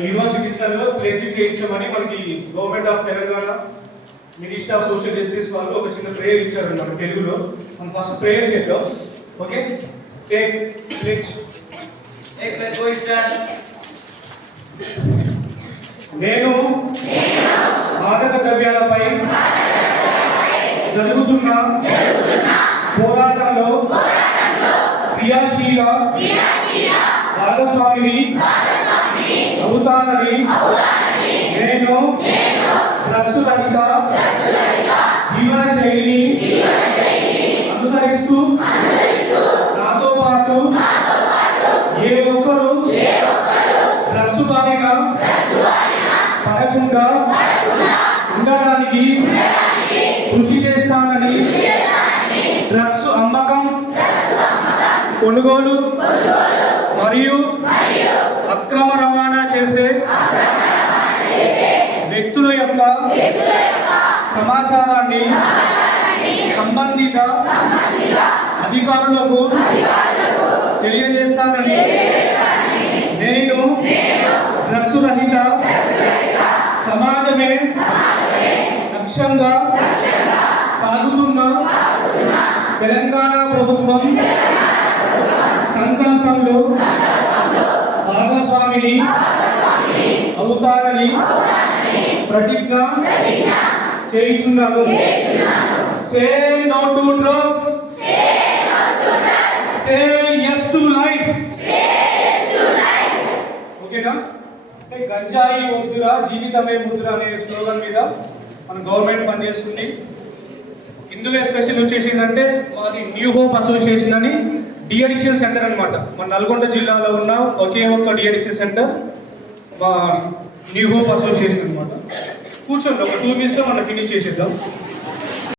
యూనివర్సిటీస్లలో pledge చేయించమని మనకి government of Telangana minister of social justice వాళ్ళు ఒక చిన్న ప్రేయర్ ఇచ్చారు మన తెలుగులో. మనం ఫస్ట్ ప్రేయర్ చేద్దాం. Okay, take pledge. నేను మాదక ద్రవ్యాలపై జరుగుతున్న పోరాటంలో క్రియాశీల భాగస్వామిని అవుతానని నేను డ్రగ్స్ రహిత జీవన శైలిని అనుసరిస్తూ నాతో పాటు ఏ ఒక్కరూ డ్రగ్స్ బారిన పడకుండా ఉండడానికి కృషి చేస్తానని డ్రగ్స్ అమ్మకం, కొనుగోలు మరియు అక్రమ రవాణా చేసే వ్యక్తుల యొక్క సమాచారాన్ని సంబంధిత అధికారులకు తెలియజేస్తానని నేను డ్రగ్స్ రహిత సమాజమే లక్ష్యంగా సాగుతున్న తెలంగాణ ప్రభుత్వం సంకల్పంలో భాగస్వామిని అవుతానని ప్రతిజ్ఞ చేయుచున్నాను. Say no to drugs, say yes to life. ఓకేనా? అంటే గంజాయి వద్దురా జీవితమే ముద్దురా అనే స్లోగన్ మీద మన గవర్నమెంట్ పనిచేస్తుంది. ఇందులో స్పెషల్ వచ్చేసి ఏంటంటే మాది న్యూ హోప్ అసోసియేషన్ అని డిఅడిక్షన్ సెంటర్ అనమాట. మన నల్గొండ జిల్లాలో ఉన్న ఒకే ఒక్క డిఅడిక్షన్ సెంటర్ మా న్యూ హోప్ అసోసియేషన్ అనమాట. కూర్చోండి, ఒక 2 minutes మనం ఫినిష్ చేసేద్దాం.